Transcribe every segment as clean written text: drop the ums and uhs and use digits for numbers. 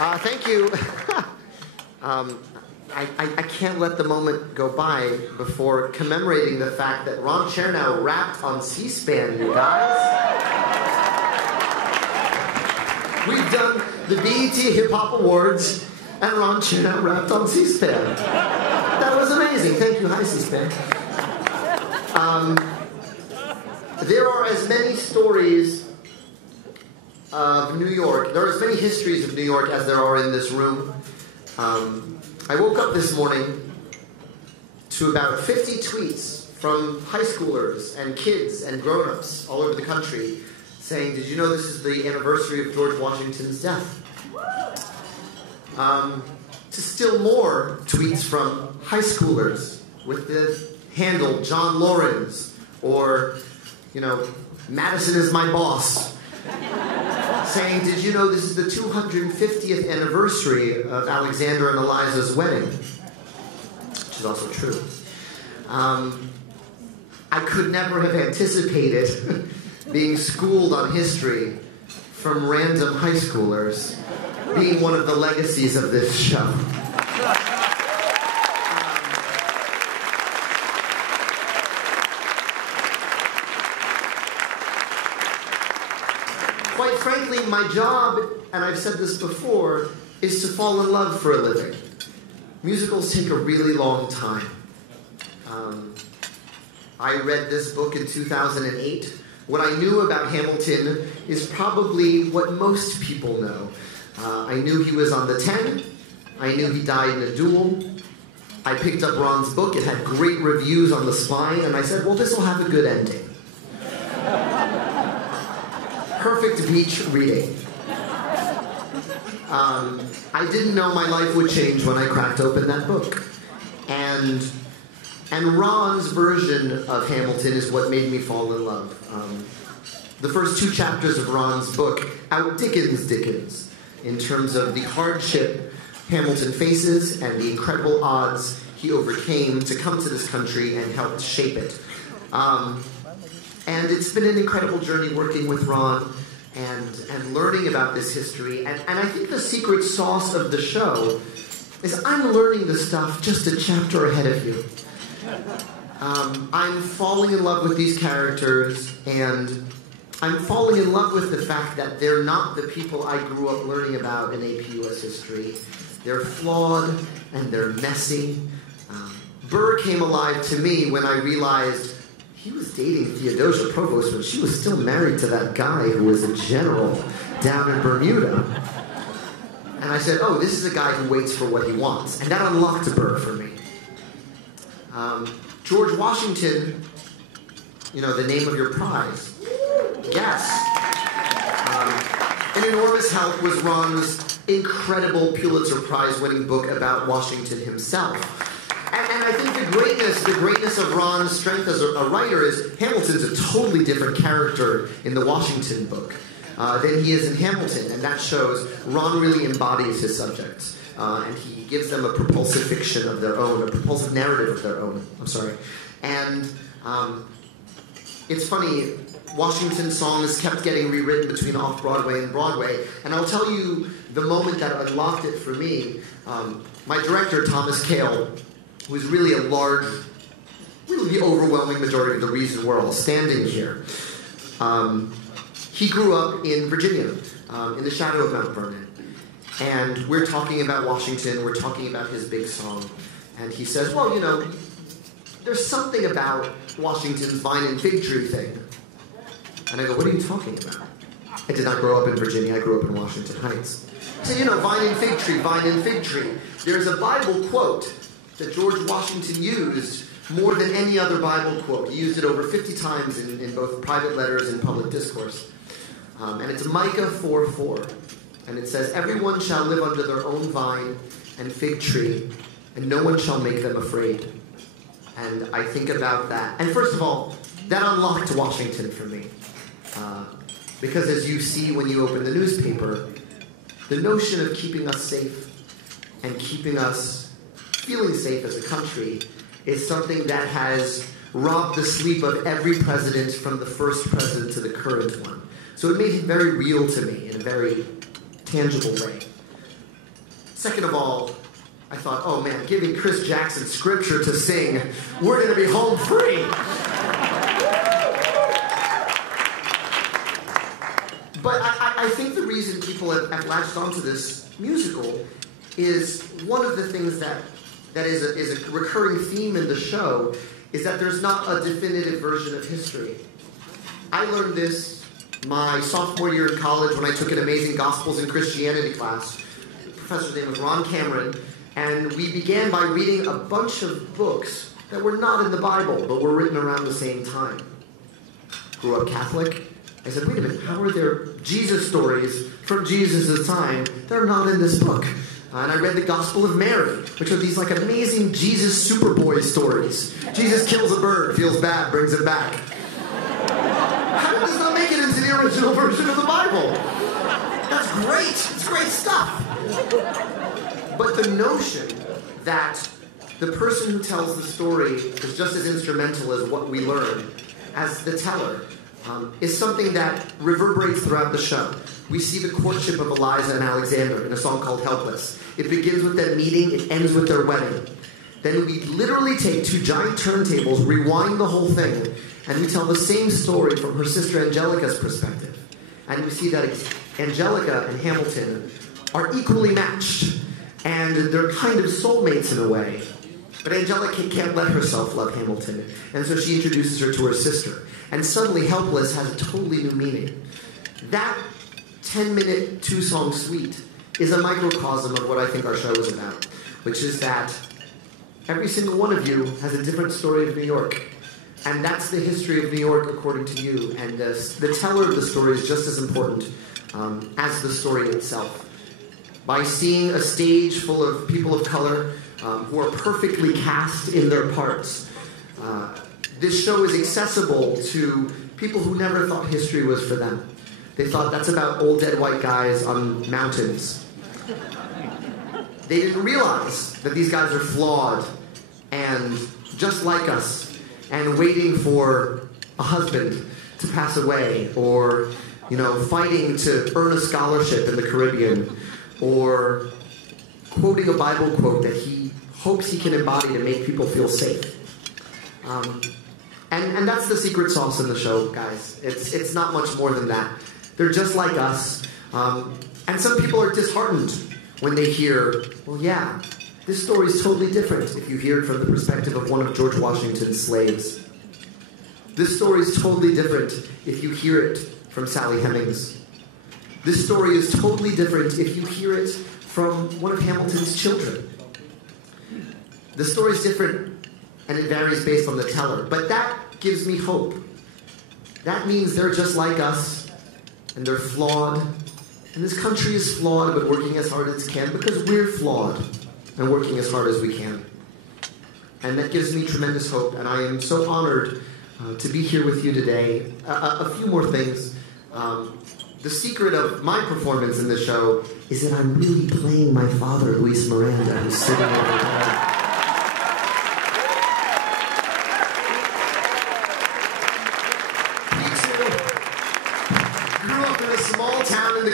Thank you. I can't let the moment go by before commemorating the fact that Ron Chernow rapped on C-SPAN, you guys. We've done the BET Hip Hop Awards, and Ron Chernow rapped on C-SPAN. That was amazing. Thank you. Hi, C-SPAN. There are as many stories of New York, there are as many histories of New York as there are in this room. I woke up this morning to about 50 tweets from high schoolers and kids and grown-ups all over the country saying, did you know this is the anniversary of George Washington's death? To still more tweets from high schoolers with the handle John Lawrence or, you know, Madison is my boss, saying, did you know this is the 250th anniversary of Alexander and Eliza's wedding? Which is also true. I could never have anticipated being schooled on history from random high schoolers being one of the legacies of this show. Quite frankly, my job, and I've said this before, is to fall in love for a living. Musicals take a really long time. I read this book in 2008. What I knew about Hamilton is probably what most people know. I knew he was on the 10. I knew he died in a duel. I picked up Ron's book. It had great reviews on the spine, and I said, well, this will have a good ending. Perfect beach reading. I didn't know my life would change when I cracked open that book. And Ron's version of Hamilton is what made me fall in love. The first 2 chapters of Ron's book out Dickens in terms of the hardship Hamilton faces and the incredible odds he overcame to come to this country and helped shape it. And it's been an incredible journey working with Ron and learning about this history. And I think the secret sauce of the show is I'm learning the stuff just a chapter ahead of you. I'm falling in love with these characters, and I'm falling in love with the fact that they're not the people I grew up learning about in AP US history. They're flawed, and they're messy. Burr came alive to me when I realized he was dating Theodosia Provost when she was still married to that guy who was a general down in Bermuda. And I said, oh, this is a guy who waits for what he wants. And that unlocked Burr for me. George Washington, you know, the name of your prize. Yes. An enormous help was Ron's incredible Pulitzer Prize-winning book about Washington himself. And I think the greatness of Ron's strength as a writer is Hamilton's a totally different character in the Washington book than he is in Hamilton, and that shows Ron really embodies his subjects, and he gives them a propulsive fiction of their own, a propulsive narrative of their own. I'm sorry. And it's funny, Washington songs kept getting rewritten between off-Broadway and Broadway, and I'll tell you the moment that unlocked it for me. My director, Thomas Kail, who is really really the overwhelming majority of the reason we're all standing here. He grew up in Virginia, in the shadow of Mount Vernon. And we're talking about Washington, we're talking about his big song. And he says, well, you know, there's something about Washington's vine and fig tree thing. And I go, what are you talking about? I did not grow up in Virginia, I grew up in Washington Heights. I said, you know, vine and fig tree, vine and fig tree. There's a Bible quote that George Washington used more than any other Bible quote. He used it over 50 times in both private letters and public discourse. And it's Micah 4:4. And it says, everyone shall live under their own vine and fig tree, and no one shall make them afraid. And I think about that. And first of all, that unlocked Washington for me. Because as you see when you open the newspaper, the notion of keeping us safe and keeping us feeling safe as a country is something that has robbed the sleep of every president from the first president to the current one. So it made him very real to me in a very tangible way. Second of all, I thought, oh man, giving Chris Jackson scripture to sing, we're going to be home free. But I think the reason people have latched onto this musical is one of the things that is a recurring theme in the show is that there's not a definitive version of history. I learned this my sophomore year in college when I took an Amazing Gospels and Christianity class. The professor's name was Ron Cameron, and we began by reading a bunch of books that were not in the Bible, but were written around the same time. Grew up Catholic. I said, wait a minute, how are there Jesus stories from Jesus' time that are not in this book? And I read the Gospel of Mary, which are these like amazing Jesus Superboy stories. Jesus kills a bird, feels bad, brings it back. How does that make it into the original version of the Bible? That's great. It's great stuff. But the notion that the person who tells the story is just as instrumental as what we learn as the teller is something that reverberates throughout the show. We see the courtship of Eliza and Alexander in a song called Helpless. It begins with that meeting, it ends with their wedding. Then we literally take two giant turntables, rewind the whole thing, and we tell the same story from her sister Angelica's perspective. And we see that Angelica and Hamilton are equally matched, and they're kind of soulmates in a way. But Angelica can't let herself love Hamilton, and so she introduces her to her sister. And suddenly Helpless has a totally new meaning. That 10-minute, two-song suite is a microcosm of what I think our show is about, which is that every single one of you has a different story of New York. And that's the history of New York according to you. And the teller of the story is just as important as the story itself. By seeing a stage full of people of color who are perfectly cast in their parts, this show is accessible to people who never thought history was for them. They thought that's about old dead white guys on mountains. They didn't realize that these guys are flawed and just like us and waiting for a husband to pass away or, fighting to earn a scholarship in the Caribbean or quoting a Bible quote that he hopes he can embody to make people feel safe. And that's the secret sauce in the show, guys. It's not much more than that. They're just like us. And some people are disheartened when they hear, well, yeah, this story is totally different if you hear it from the perspective of one of George Washington's slaves. This story is totally different if you hear it from Sally Hemings. This story is totally different if you hear it from one of Hamilton's children. The story is different, and it varies based on the teller. But that gives me hope. That means they're just like us, and they're flawed. And this country is flawed, but working as hard as it can because we're flawed and working as hard as we can. And that gives me tremendous hope, and I am so honored to be here with you today. A few more things. The secret of my performance in this show is that I'm really playing my father, Luis Miranda, who's sitting over there.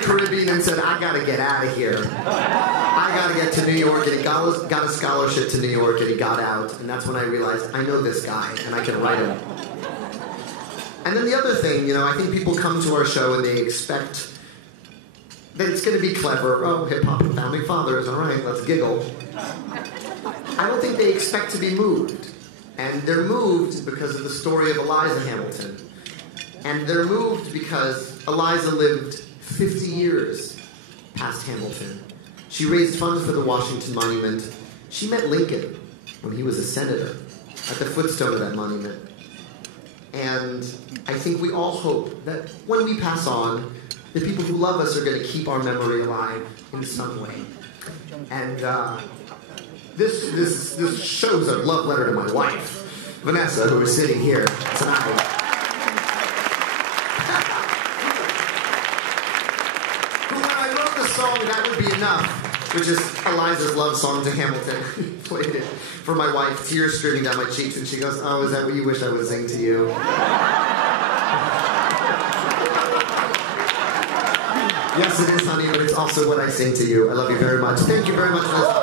Caribbean and said, I gotta get out of here. I gotta get to New York, and he got a scholarship to New York, and he got out, and that's when I realized I know this guy, and I can write him. And then the other thing, I think people come to our show and they expect that it's gonna be clever. Oh, hip-hop and founding fathers, all right, let's giggle. I don't think they expect to be moved. And they're moved because of the story of Eliza Hamilton. And they're moved because Eliza lived 50 years past Hamilton. She raised funds for the Washington Monument. She met Lincoln when he was a senator at the footstone of that monument. And I think we all hope that when we pass on, the people who love us are going to keep our memory alive in some way. And this shows a love letter to my wife, Vanessa, who is sitting here tonight. Song, that would be enough, which is Eliza's love song to Hamilton. Played it for my wife, tears streaming down my cheeks, and she goes, oh, is that what you wish I would sing to you? Yes, it is, honey, but it's also what I sing to you. I love you very much. Thank you very much for this.